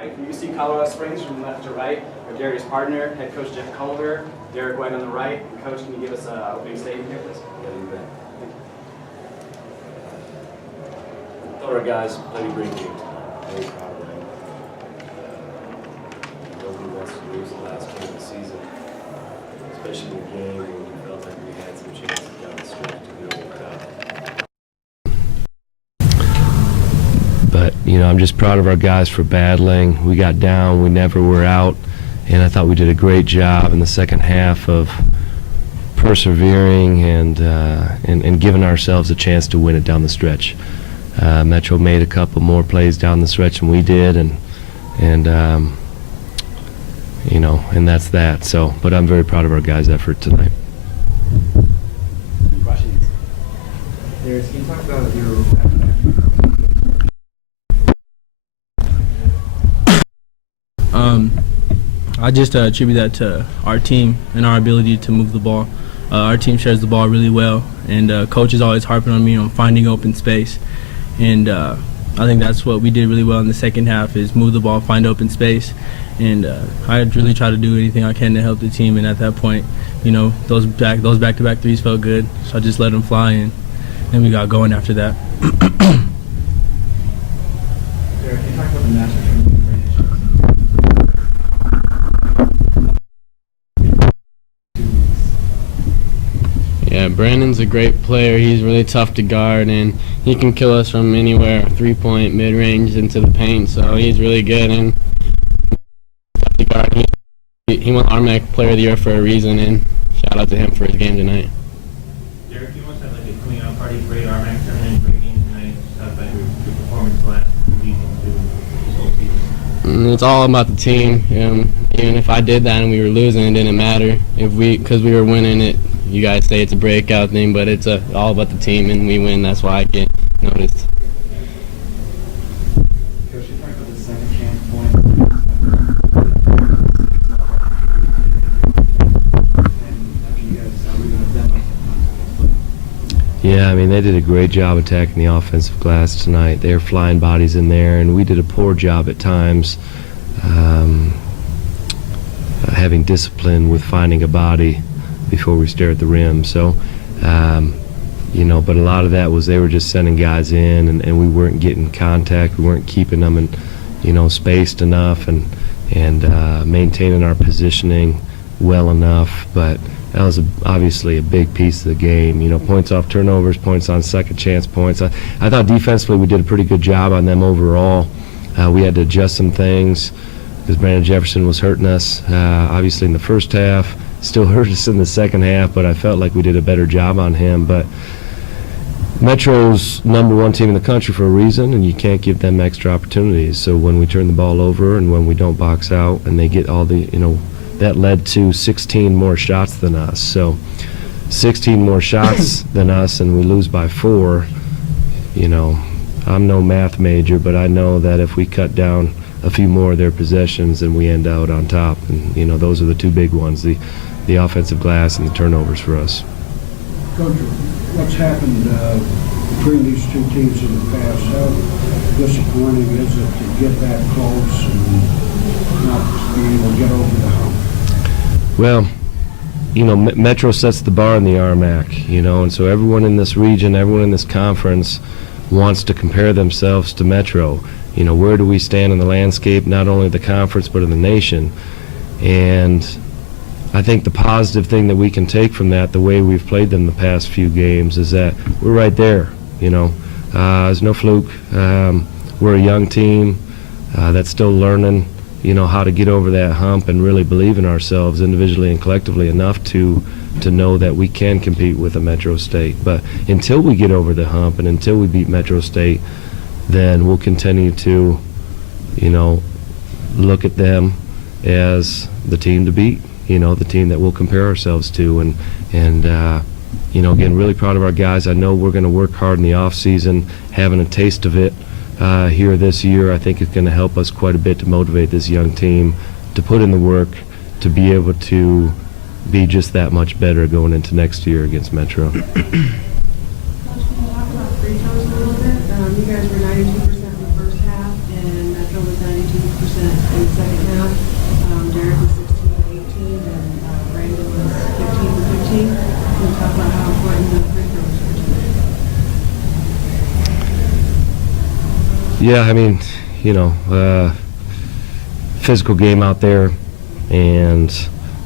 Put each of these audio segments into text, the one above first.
Right, from UC Colorado Springs, from left to right, we have Darius Pardner, head coach Jeff Culver, Derrick on the right. And Coach, can you give us an opening statement here, please? Yeah, you bet. Tell our guys played a great game tonight. Very proud of them. Nobody wants to lose the last game of the season, especially in a game where we felt like we had some chances down the stretch to go over top. But, you know, I'm just proud of our guys for battling. We got down, we never were out, and I thought we did a great job in the second half of persevering and giving ourselves a chance to win it down the stretch. Metro made a couple more plays down the stretch than we did, and you know, and that's that. So, but I'm very proud of our guys' effort tonight. Any questions? Darius, can you talk about your I just attribute that to our team and our ability to move the ball. Our team shares the ball really well, and coach is always harping on me on finding open space. And I think that's what we did really well in the second half, is move the ball, find open space. And I really try to do anything I can to help the team. And at that point, you know, those back-to-back threes felt good, so I just let them fly, and then we got going after that. Derrick, can you talk about the matchup from the Yeah, Brandon's a great player. He's really tough to guard, and he can kill us from anywhere, three-point, mid-range, into the paint. So he's really good and tough to guard. He won RMAC Player of the Year for a reason, and shout out to him for his game tonight. Derrick, you must have like a coming out party, great RMAC tournament, great game tonight. Just about your performance last week into this whole season. It's all about the team. Even if I did that and we were losing, it didn't matter. Because we were winning it. You guys say it's a breakout thing, but it's all about the team, and we win. That's why I get noticed. Coach, you talk about the second chance point. Yeah, I mean, they did a great job attacking the offensive glass tonight. They were flying bodies in there, and we did a poor job at times having discipline with finding a body before we stare at the rim. So, you know, but a lot of that was they were just sending guys in, and we weren't getting contact. We weren't keeping them, you know, spaced enough and maintaining our positioning well enough. But that was obviously a big piece of the game. You know, points off turnovers, points on second chance points. I thought defensively we did a pretty good job on them overall. We had to adjust some things because Brandon Jefferson was hurting us, obviously in the first half. Still hurt us in the second half, but I felt like we did a better job on him. But Metro's #1 team in the country for a reason, and you can't give them extra opportunities. So when we turn the ball over and when we don't box out and they get all the, you know, that led to 16 more shots than us. So 16 more shots than us and we lose by 4, you know, I'm no math major, but I know that if we cut down a few more of their possessions, then we end out on top. And, you know, those are the two big ones, the offensive glass and the turnovers for us. Coach, what's happened between these two teams in the past? How disappointing is it to get that close and not be able to get over the hump? Well, you know, Metro sets the bar in the RMAC, you know, and so everyone in this region, everyone in this conference wants to compare themselves to Metro. You know, where do we stand in the landscape, not only of the conference but in the nation? And I think the positive thing that we can take from that, the way we've played them the past few games, is that we're right there, you know. There's no fluke. We're a young team that's still learning, you know, how to get over that hump and really believe in ourselves individually and collectively enough to know that we can compete with a Metro State. But until we get over the hump and until we beat Metro State, then we'll continue to, you know, look at them as the team to beat, you know, the team that we'll compare ourselves to. And you know, again, really proud of our guys. I know we're going to work hard in the off season, having a taste of it here this year. I think it's going to help us quite a bit to motivate this young team to put in the work to be able to be just that much better going into next year against Metro. Coach, can you talk about free throws a little bit? You guys were 92% in the first half, and Metro was 92% Yeah, I mean, physical game out there, and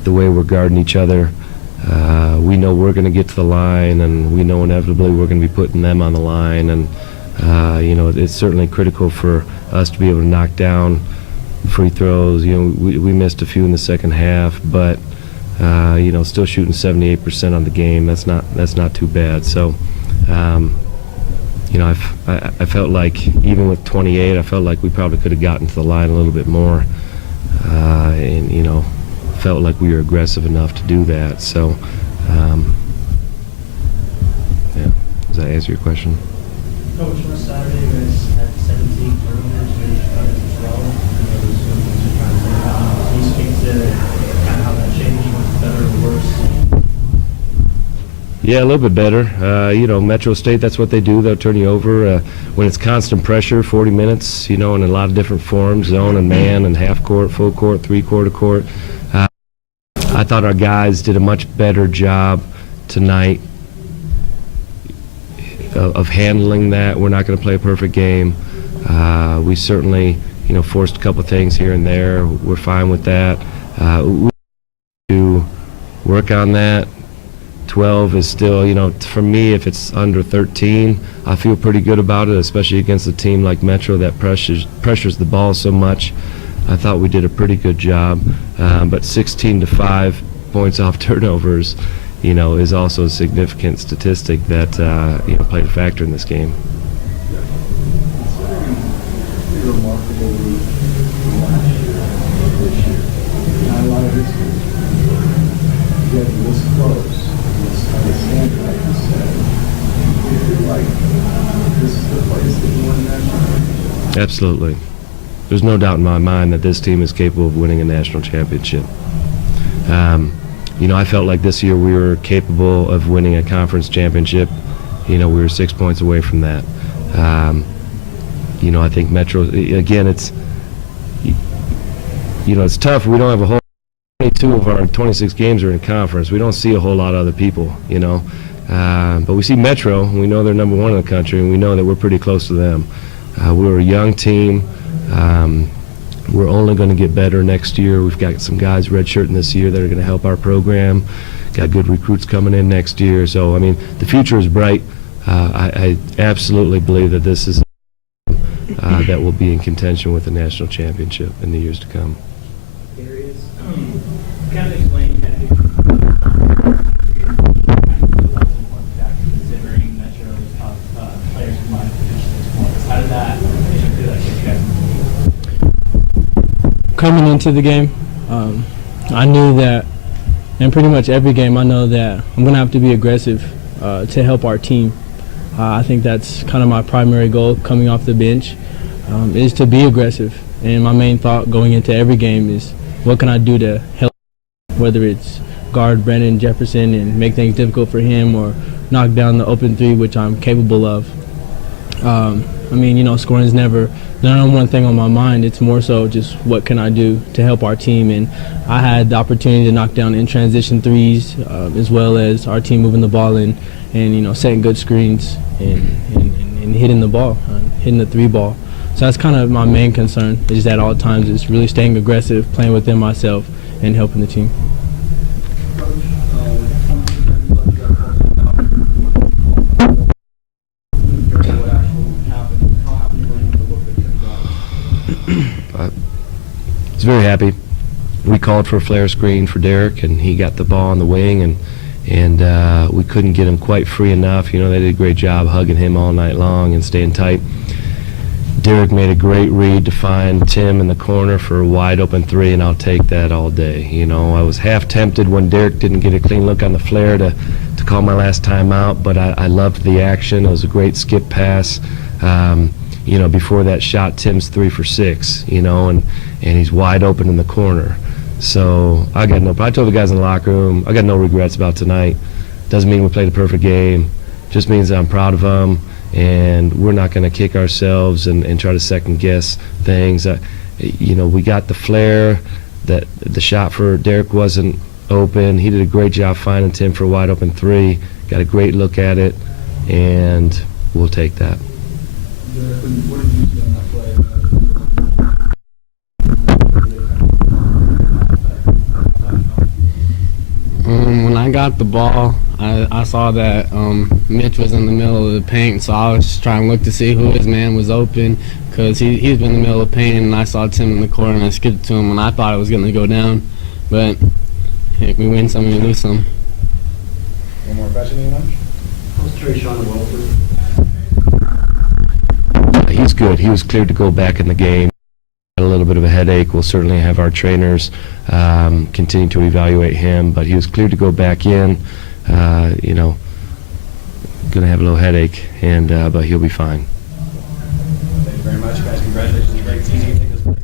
the way we're guarding each other. We know we're going to get to the line, and we know inevitably we're going to be putting them on the line, and it's certainly critical for us to be able to knock down free throws. We missed a few in the second half, but still shooting 78% on the game. That's not too bad. So, I felt like even with 28, I felt like we probably could have gotten to the line a little bit more, and felt like we were aggressive enough to do that. So, yeah. Does that answer your question? Coach, on Saturday you guys had 17 turnovers, which as well. Can you speak to kind of how that changed, what's better or worse? Yeah, a little bit better. Metro State, that's what they do. They'll turn you over when it's constant pressure, 40 minutes, in a lot of different forms, zone and man and half court, full court, three-quarter court. I thought our guys did a much better job tonight of handling that. We're not going to play a perfect game. We certainly, forced a couple things here and there. We're fine with that. We to work on that. 12 is still, for me, if it's under 13, I feel pretty good about it, especially against a team like Metro that pressures the ball so much. I thought we did a pretty good job, but 16-5 points off turnovers, is also a significant statistic that played a factor in this game. Remarkable last year, this year. Highlighters, getting this close, this kind of standard, like you said. You feel like this is the place that you win national championship? Absolutely. There's no doubt in my mind that this team is capable of winning a national championship. I felt like this year we were capable of winning a conference championship. We were 6 points away from that. I think Metro, again, it's tough. We don't have a whole 22 of our 26 games are in conference. We don't see a whole lot of other people, but we see Metro, and we know they're number one in the country, and we know that we're pretty close to them. We're a young team. We're only going to get better next year. We've got some guys redshirting this year that are going to help our program. Got good recruits coming in next year. So, the future is bright. I absolutely believe that this is that will be in contention with the national championship in the years to come. Darius, kind of explain considering Metro's top players who might finish 6 points. How did that feel like you guys? Coming into the game, I knew that, and pretty much every game I know that I'm going to have to be aggressive to help our team. I think that's kind of my primary goal coming off the bench, is to be aggressive. And my main thought going into every game is, what can I do to help, whether it's guard Brennan Jefferson and make things difficult for him, or knock down the open three, which I'm capable of. Scoring is never the number one thing on my mind. It's more so just what can I do to help our team. And I had the opportunity to knock down in transition threes, as well as our team moving the ball in and setting good screens and hitting the ball, hitting the three ball. So that's kind of my main concern, is that all times is really staying aggressive, playing within myself, and helping the team. I was very happy. We called for a flare screen for Derrick, and he got the ball on the wing, and we couldn't get him quite free enough. They did a great job hugging him all night long and staying tight. Derrick made a great read to find Tim in the corner for a wide open three, and I'll take that all day. I was half tempted when Derrick didn't get a clean look on the flare to call my last timeout, but I loved the action. It was a great skip pass. Before that shot, Tim's 3 for 6, and he's wide open in the corner. So I told the guys in the locker room, I got no regrets about tonight. Doesn't mean we played a perfect game. Just means that I'm proud of them, and we're not going to kick ourselves and try to second guess things. We got the flare. That the shot for Derrick wasn't open. He did a great job finding Tim for a wide open three. Got a great look at it, and we'll take that. What did you see on that play? When I got the ball, I saw that Mitch was in the middle of the paint, so I was trying to look to see who his man was open, because he's been in the middle of the paint, and I saw Tim in the corner, and I skipped to him, and I thought it was going to go down, but hey, we win some, we lose some. One more question, anyone? How's Trey Sean Welford? He's good. He was cleared to go back in the game. Had a little bit of a headache. We'll certainly have our trainers continue to evaluate him, but he was cleared to go back in. You know, going to have a little headache, and but he'll be fine. Thank you very much, guys. Congratulations. Great season. You take this place.